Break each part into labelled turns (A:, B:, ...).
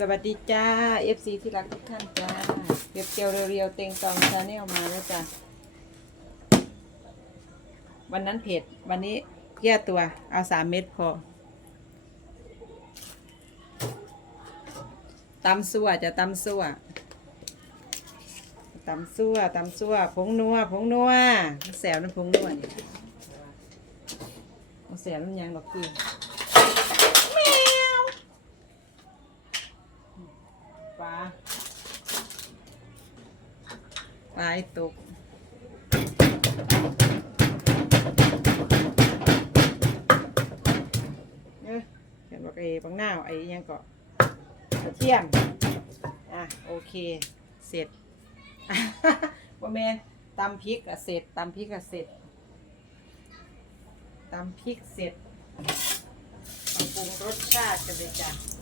A: สวัสดีจ้า FC ที่รักทุกท่านจ้าเรียบเกียวเรียวเต็งตองชาแนลมาแล้วจ้าวันนั้นเผ็ด วันนี้แก้ตัว เอาสามเม็ดพอตำซั่วจะตำซั่วตำซั่วตำซั่วผงนัวผงนัวแสวน้ำผงนัวนี่เอาแสวน้ำยังดอกคือว ป ลาปลาไอ้ตกเอ้ยเห็นบอกไอ้บางหน้าไอ้ยังก็กระเทียมอะโอเค เสร็จว่าแมนตำพริกอะเสร็จตำพริกอะเสร็จตำพริกเสร็จปรุงรสชาติกันเลยจ้ะ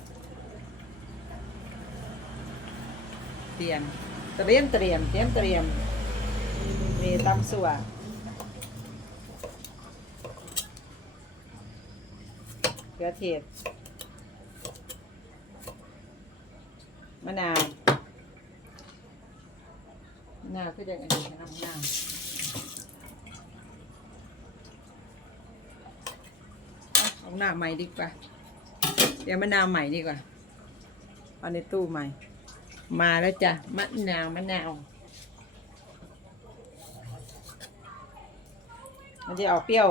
A: เตรียมเตรียมเตรียมเตรียมเตรียมมีตำสัวเกลือเทศมะนาวมะนาวก็จะอันนี้นะมะนาวเอาเอาหน้าใหม่ดีกว่า เดี๋ยวมะนาวใหม่ดีกว่าเอาในตู้ใหม่ มาแล้วจ้ะมะนาวมะนาวมันจะออกเปรี้ยว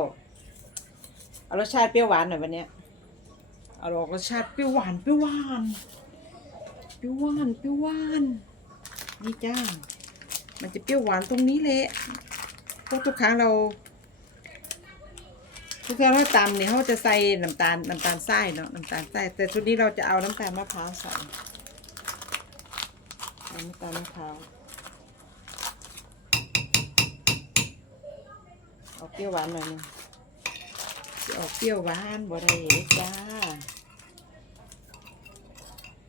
A: เอารสชาติเปรี้ยวหวานหน่อยวันนี้เอาออกรสชาติเปรี้ยวหวานเปรี้ยวหวานเปรี้ยวหวานเปรี้ยวหวานนี่จ้า มันจะเปรี้ยวหวานตรงนี้แหละเพราะทุกครั้งเรา ทุกครั้งเราตำเนี่ยเขาจะใส่น้ำตาลน้ำตาลทรายเนาะน้ำตาลทรายแต่ชุดนี้เราจะเอาน้ำตาลมะพร้าวใส่ น้ำตาลมะพร้าวเอาเปรี้ยวหวานหน่อยหนึงสิออกเปรี้ยวหวานบ่ได้เด้จ้า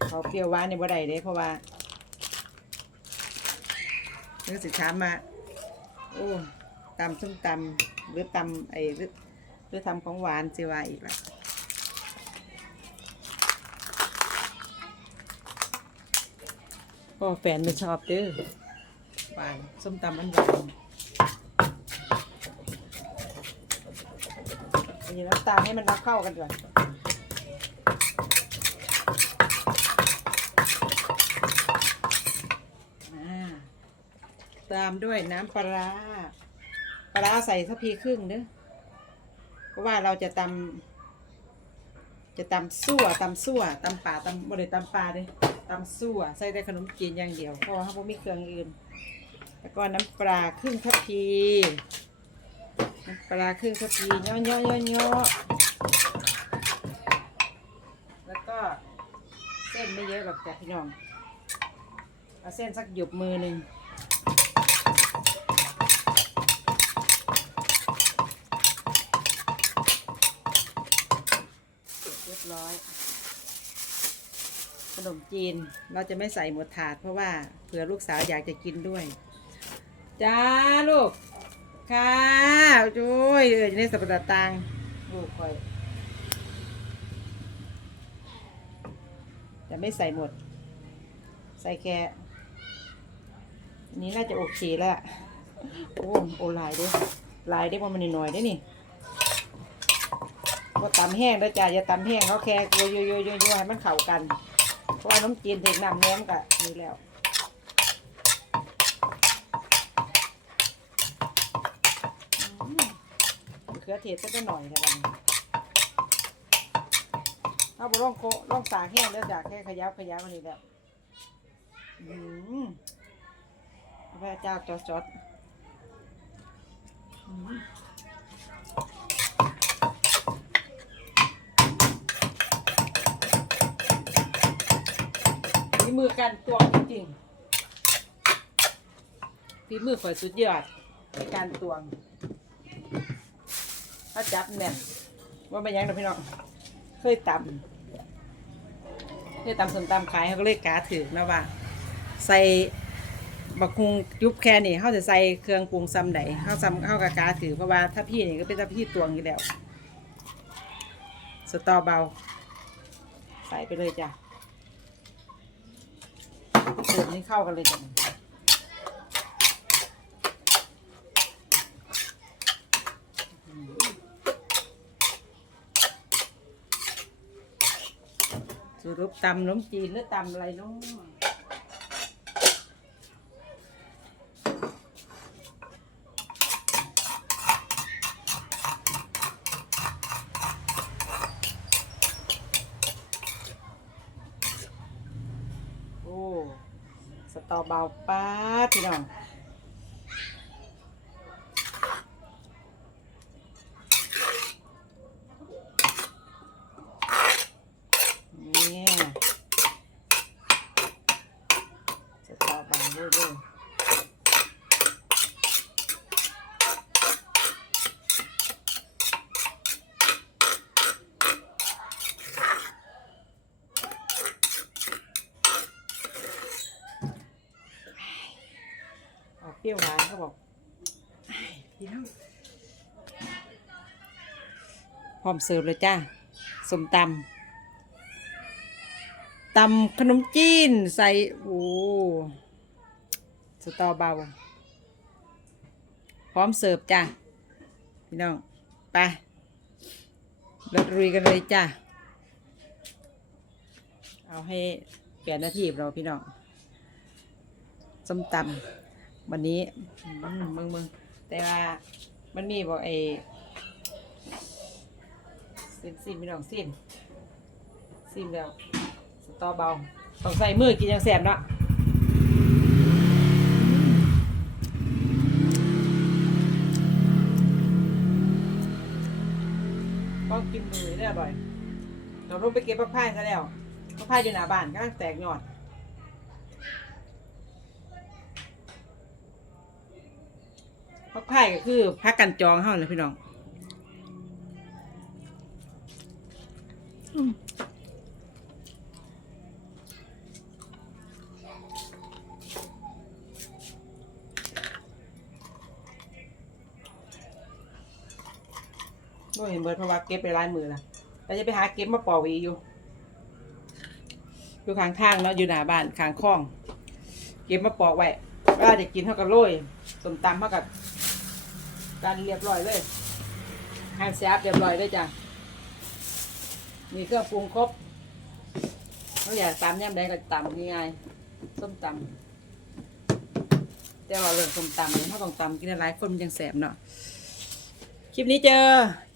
A: เขาเปรี้ยวหวานในบ่ได้เด้เพราะว่าเรื่องสิถามมาโอ้ตำส้มตำหรือตำไอ้หรือหรือทำของหวานสิว่าอีกละ พ่อแฟนไม่ชอบเด้อหวานส้มตำมันหวานมีน้ำตาลให้มันรับเข้ากันก่อนตามด้วยน้ำปลาปลาใส่ทัพพีครึ่งเด้อเพราะว่าเราจะตำจะตำซั่วตำซั่วตำป่าตำบริตำปลาเด้ ตำซั่วใส่แต่ขนมจีนอย่างเดียวเพราะว่าเขาไม่มีเครื่องอื่น แล้วก็น้ำปลาครึ่งทัพพีน้ำปลาครึ่งทัพพีย่อๆย่อๆย่อแล้วก็เส้นไม่เยอะหรอกจ้ะพี่น้องเอาเส้นสักหยบมือหนึ่งเรียบร้อย ขนมจีนเราจะไม่ใส่หมดถาด เพราะว่าเผื่อลูกสาวอยากจะกินด้วย จ้าลูก ค่ะโอ้ยเออจะได้สับปะรดตังลูกคอยจะไม่ใส่หมด ใส่แค่อันนี้น่าจะโอเคแล้ว โอ้โอลายด้วยลายได้ประมาณหน่อยได้นี่ว่าตำแห้งแล้วจ้าอย่าตำแห้งเขาแค่โยโยโยโยโยให้มันเข้ากัน พราะว่าน้ำจีนถึงน้ำเนื้อมก็นี่แล้วเขือเทศก็หน่อยนะบันเอาไปร่องโคร่องสาแห้งแล้วจากแค่ขยับขยับมันนี่แหละอืมพระเจ้าจอดจอดอืม มือการตวงจริงๆฝีมือข่อยสุดยอดในการตวงถ้าจับแน่นว่าไม่ยังนะพี่น้องเคยตำเคยตำสมตำขายเขาก็เลยกาถือนะว่า ใส่บักคุงยุบแค่นี้เขาจะใส่เครื่องปรุงซ้ำใดเขาซ้ำเขากะกาถือเพราะว่าถ้าพี่นี่ก็เป็นถ้าพี่ตวงอยู่แล้ว สตอเบา ใส่ไปเลยจ้ะ สูตรนี้เข้ากันเลยจ้ะสรุปตำน้ำจีนหรือตำอะไรน้อง สตอเบาป้าดพี่น้องเนี่ยสตอเบาเรื่อยๆออกเป รี้ยวหวานเขาบอกพี่น้องพร้อมเสิร์ฟเลยจ้าสมตำตำขนมจีนใส่โอ้สตอเบา พร้อมเสิร์ฟจ้าพี่น้อง ไปเราลุยกันเลยจ้าเอาให้เปลี่ยนหน้าที่เราพี่น้องส้มตำ วันนี้มึงมึงแต่ว่ามันมีบอกไอ้ซิมซิมพี่น้องซิมซิมแล้วสตอเบาต้องใส่มือกินยังแสบเนาะต้องกินมือได้อร่อยเราลงไปเก็บผักพายซะแล้วผักพายอยู่หน้าบ้านกำลังแตกยอด ผักพายก็คือพักกันจองเฮาเลยพี่น้องอืมบ่เห็นเบิดเพราะว่าเก็บไปหลายมือละแต่จะไปหาเก็บมาปอกอีกอยู่อยู่ข้างทางเนาะอยู่หน้าบ้านข้างคลอง เก็บมาปอกไว้เวลาจะกินเท่ากับโรยสมตำเท่ากับ การเรียบร้อยเลยหานแซบเรียบร้อยเลยจ้ะ มีเครื่องปรุงครบเขาอยากตำย่ำใดก็ตำง่ายๆส้มตำแต่ว่าเรื่องส้มตำเนี่ยเขาต้องตำกินหลายคนมันยังแสบเนาะคลิปนี้เจอ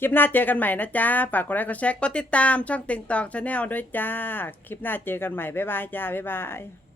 A: คลิปหน้าเจอกันใหม่นะจ๊ะ ฝากกดไลค์กดแชร์กดติดตามช่องติงตองชาแนลด้วยจ้า คลิปหน้าเจอกันใหม่ บ๊ายบายจ้า บ๊ายบาย